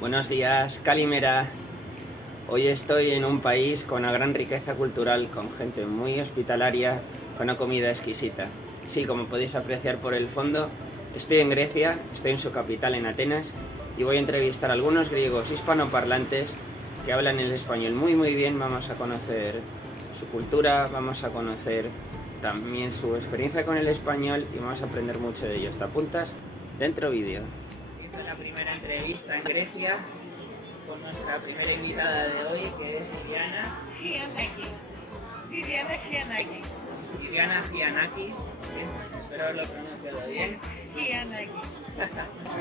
Buenos días, Calimera. Hoy estoy en un país con una gran riqueza cultural, con gente muy hospitalaria, con una comida exquisita. Sí, como podéis apreciar por el fondo, estoy en Grecia, estoy en su capital, en Atenas, y voy a entrevistar a algunos griegos hispanoparlantes que hablan el español muy bien. Vamos a conocer su cultura, vamos a conocer también su experiencia con el español y vamos a aprender mucho de ellos. ¿Te apuntas? Dentro vídeo. Hice la primera entrevista en Grecia con nuestra primera invitada de hoy, que es Viviana. Viviana Gianaki. Viviana Gianaki. Espero haberlo pronunciado bien. Gianaki.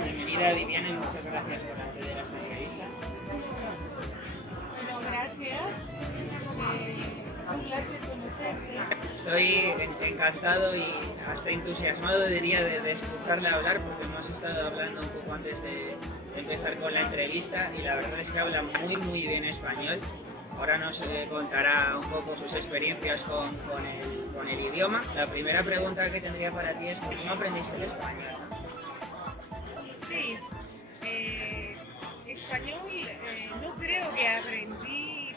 Bienvenida, Viviana, y muchas gracias por acceder a esta entrevista. Bueno, gracias. Es un placer conocerte. Estoy encantado y hasta entusiasmado, diría, de escucharle hablar, porque hemos estado hablando un poco antes de empezar con la entrevista y la verdad es que habla muy bien español. Ahora nos contará un poco sus experiencias con el idioma. La primera pregunta que tendría para ti es ¿cómo aprendiste el español? Sí, español no creo que aprendí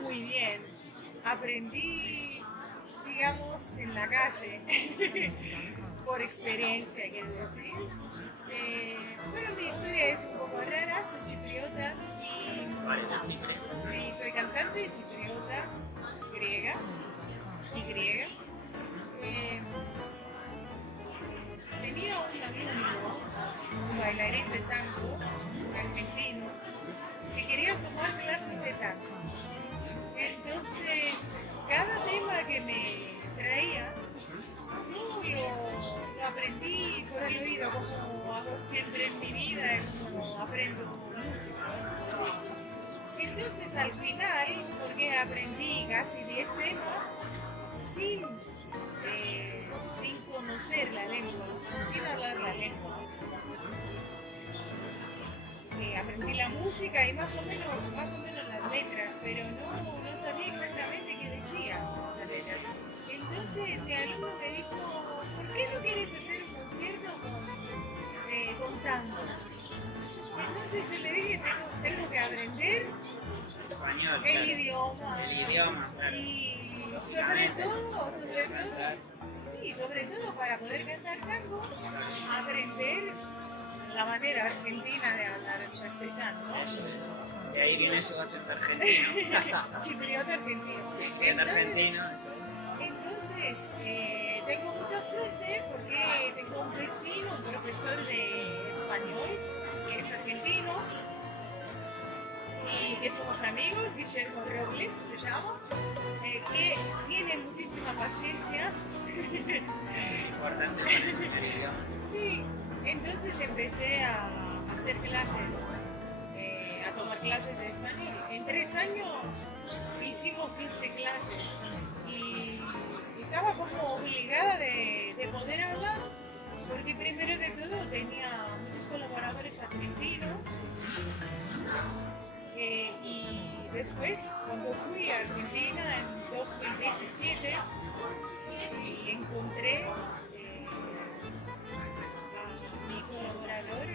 muy bien. Aprendí, digamos, en la calle, por experiencia, quiero decir. Bueno, mi historia es un poco rara, soy chipriota y Vale, de Chipre. sí, soy cantante chipriota, griega y griega. Eh, Tenía un amigo, un bailarín de tango, un argentino, que quería tomar clases de tango. Entonces, cada tema que me traía, yo lo aprendí por el oído, como hago siempre en mi vida, como aprendo música. Entonces, al final, porque aprendí casi 10 temas sin conocer la lengua, sin hablar la lengua. Aprendí la música y más o menos las letras, pero no sabía exactamente qué decía la letra. Entonces mi alumno me dijo, ¿por qué no quieres hacer un concierto con tango? Entonces yo le dije, tengo que aprender Español, el claro. idioma. El idioma, claro. Y sobre todo, sí, sobre todo para poder cantar tango, aprender la manera argentina de hablar el castellano, ¿no? Eso es. De ahí viene su acento argentino. Chipriota argentino. Chipriota argentino, eso es. Entonces, tengo mucha suerte porque tengo un vecino, un profesor de español, que es argentino, y que somos amigos, Guillermo Robles se llama, que tiene muchísima paciencia. Eso es importante para enseñar idiomas. Sí, entonces empecé a hacer clases, a tomar clases de español. En 3 años hicimos 15 clases y estaba como obligada de poder hablar, porque primero de todo tenía muchos colaboradores argentinos y después cuando fui a Argentina en 2017 y encontré mi colaborador,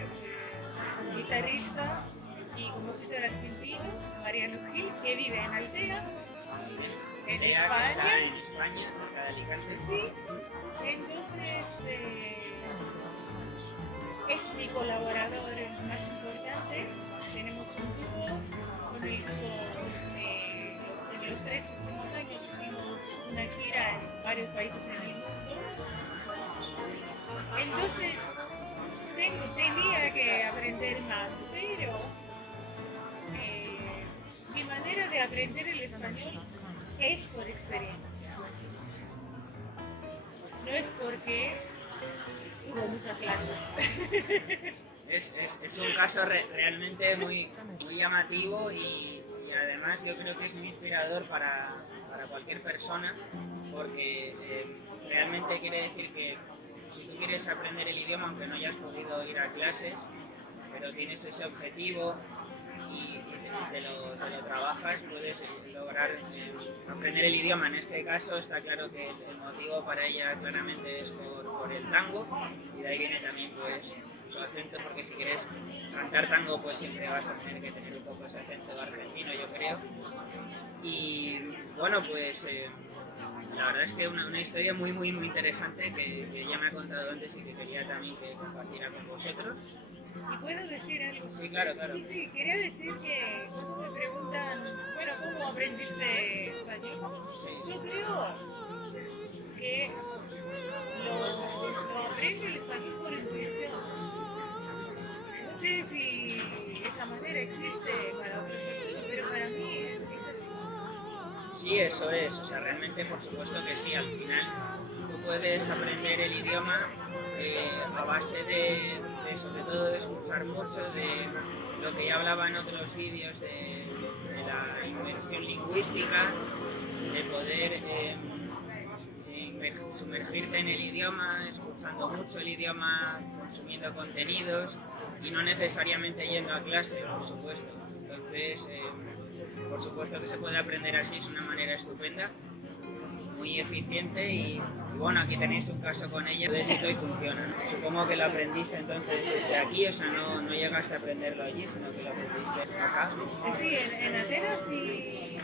un guitarrista y compositor argentino, Mariano Gil, que vive en Altea, en Tea, España. que está en España, cerca de Alicante. Sí, entonces es mi colaborador más importante. Tenemos un grupo con el que en los 3 últimos años hicimos una gira en varios países en el mundo. Entonces tenía que aprender más, pero mi manera de aprender el español es por experiencia. No es porque hubo muchas clases. Es un caso realmente muy llamativo y además yo creo que es muy inspirador para cualquier persona, porque realmente quiere decir que si tú quieres aprender el idioma, aunque no hayas podido ir a clases, pero tienes ese objetivo y te lo trabajas, puedes lograr aprender el idioma. En este caso está claro que el motivo para ella claramente es por el tango, y de ahí viene también pues su acento, porque si quieres cantar tango pues siempre vas a tener que tener un poco ese acento argentino, yo creo. Y bueno, pues la verdad es que una historia muy interesante que ella me ha contado antes y que quería también que compartiera con vosotros. ¿Y puedo decir algo? Sí, claro. Sí, quería decir que cuando me preguntan, bueno, ¿cómo aprendiste español? Sí. Yo creo que lo aprende el español por intuición. No sé si esa manera existe para otras personas, pero para mí es así. Sí, eso es, o sea, realmente por supuesto que sí, al final tú puedes aprender el idioma a base de sobre todo de escuchar mucho, de lo que ya hablaba en otros vídeos, de la inmersión lingüística, de poder sumergirte en el idioma, escuchando mucho el idioma, consumiendo contenidos y no necesariamente yendo a clase, por supuesto. Entonces, por supuesto que se puede aprender así, es una manera estupenda, muy eficiente y bueno, aquí tenéis un caso con ella de éxito y funciona, ¿no? Supongo que lo aprendiste entonces desde aquí, o sea, no llegaste a aprenderlo allí, sino que lo aprendiste acá. Sí, en Atenas y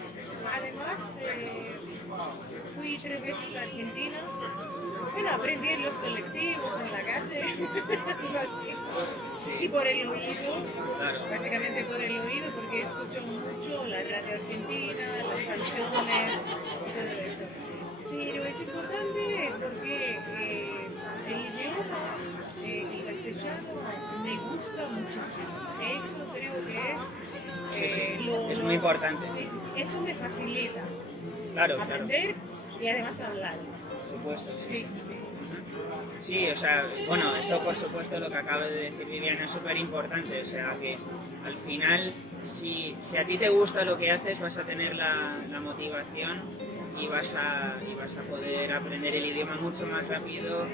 además fui 3 veces a Argentina. Bueno, aprendí en los colectivos, en la calle, así. Y por el oído, Claro. básicamente por el oído, porque escucho mucho la radio argentina, las canciones y todo eso. Pero es importante porque el idioma, el castellano, me gusta muchísimo. Eso creo que es Es muy importante. Sí, eso me facilita Claro. aprender y además hablar. Por supuesto, Sí. Sí, o sea, bueno, eso por supuesto lo que acaba de decir Viviana es súper importante, o sea que al final si a ti te gusta lo que haces vas a tener la motivación y vas a poder aprender el idioma mucho más rápido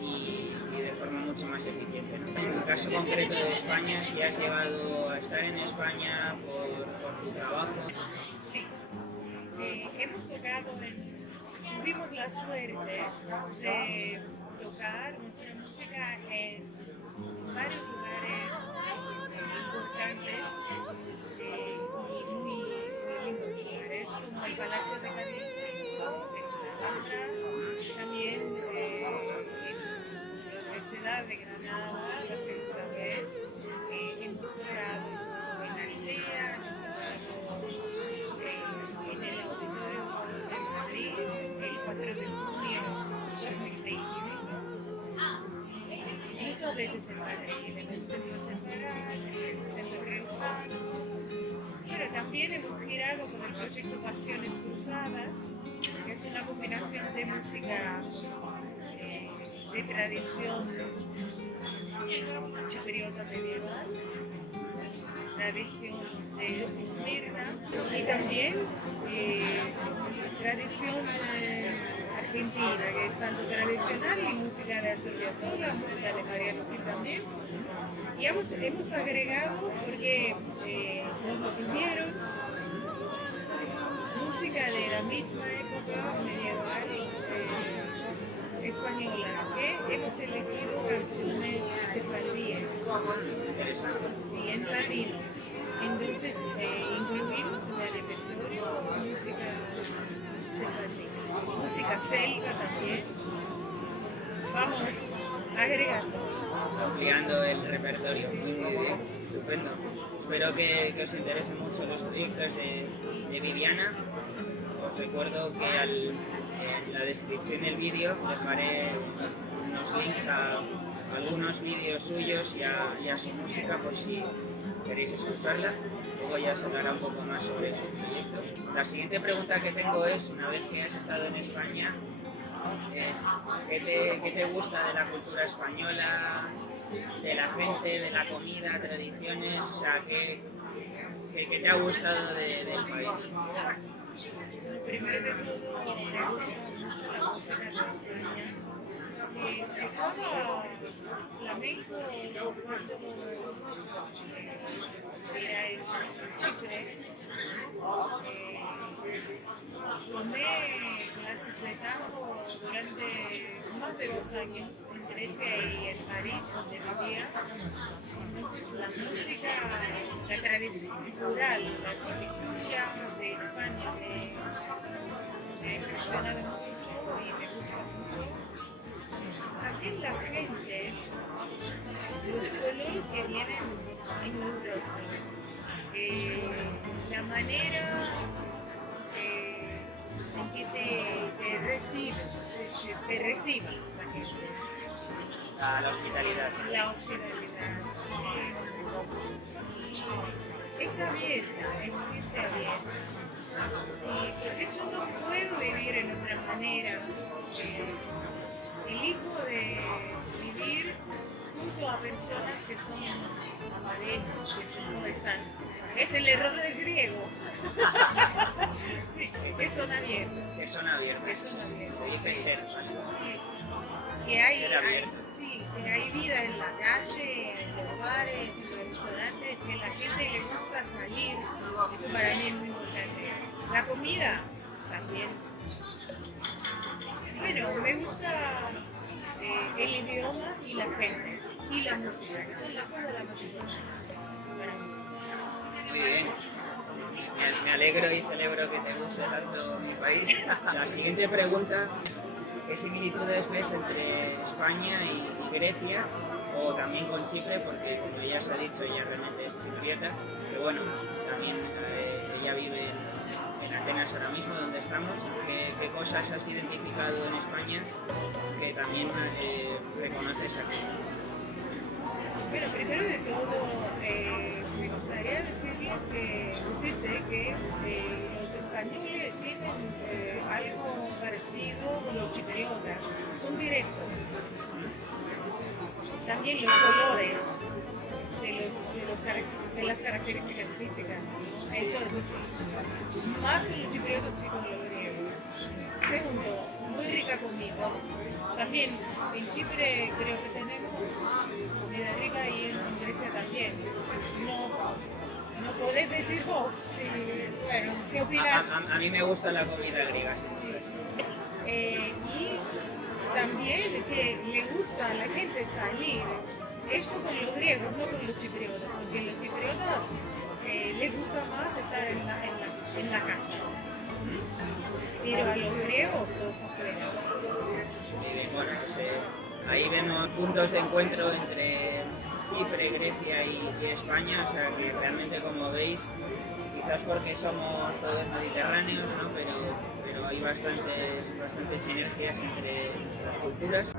y de forma mucho más eficiente, ¿no? En el caso concreto de España, si has llegado a estar en España por tu trabajo. Sí. Tuvimos la suerte de tocar nuestra música en varios lugares importantes y muy lindos lugares, como el Palacio de Cabildo en Alhambra, también en la Universidad de Granada, la segunda vez, hemos tocado en Aldea, hemos tocado en el Auditorio de Madrid, el 4 de junio de 2020. Muchas veces en Madrid, en el centro central, en el centro riojano, pero también hemos girado con el proyecto Pasiones Cruzadas, que es una combinación de música de tradición chipriota medieval, tradición de Esmirna y también tradición argentina, que es tanto tradicional y música de Astor Piazzolla, música de Mariano Gil también. Y hemos agregado, porque nos pidieron música de la misma época medieval española, que hemos elegido canciones sefardíes y en latino. Entonces incluimos en el repertorio música sefardí, música celta también. Vamos agregando. Ampliando el repertorio, muy bien, estupendo. Espero que os interesen mucho los proyectos de Viviana. Os recuerdo que en la descripción del vídeo dejaré unos links a algunos vídeos suyos y a su música por si queréis escucharla. Luego ya se hablará un poco más sobre sus proyectos. La siguiente pregunta que tengo es, una vez que has estado en España, ¿qué te gusta de la cultura española, de la gente, de la comida, tradiciones? O sea, ¿qué te ha gustado del país? Primero de todo, me gusta mucho la música de España. escuchaba flamenco cuando era en Chipre. Tomé clases de tango durante más de 2 años en Grecia y en París, donde vivía. Entonces la música, la tradición cultural, la arquitectura de España me ha impresionado mucho y me gusta mucho. También la gente, los colores que tienen en los rostros, la manera en que te recibe la gente. La hospitalidad. La hospitalidad. Es abierta, es gente abierta. Y por eso no puedo vivir en otra manera. Elijo de vivir junto a personas que son amables, que son están. Es el error del griego. Sí, que son abiertos. Que son abiertas. Que son abiertos. Se dice Sí. ser, ¿vale? Sí. Que hay, Ser abierto. sí, que hay vida en la calle, en los bares, en los restaurantes, que a la gente le gusta salir. Eso para mí es muy importante. La comida también. Bueno, me gusta el idioma y la gente y la música, que son las cosas de la música. Muy bien. Me alegro y celebro que te guste tanto mi país. La siguiente pregunta: ¿qué similitudes ves entre España y Grecia? O también con Chipre, porque como ya se ha dicho, ella realmente es chipriota. Pero bueno, también ella vive en Atenas ahora mismo, donde estamos. ¿Qué cosas has identificado en España que también reconoces aquí? Bueno, primero de todo, me gustaría decirte que los españoles tienen algo parecido con los chipriotas, son directos. También los colores de las características físicas, eso sí, más con los chipriotas que con los griegos. Segundo, muy rica comida. También en Chipre creo que tenemos comida rica y en Grecia también. No podés decir vos. Sí, bueno, ¿qué opinas? A mí me gusta la comida griega, sí. Y también que le gusta a la gente salir, eso con los griegos, no con los chipriotas, porque los chipriotas les gusta más estar en la casa. Pero a los griegos todos afuera. Muy bien, bueno, pues ahí vemos puntos de encuentro entre Chipre, Grecia y España, o sea que realmente, como veis, quizás porque somos todos mediterráneos, ¿no? pero hay bastantes sinergias entre nuestras culturas.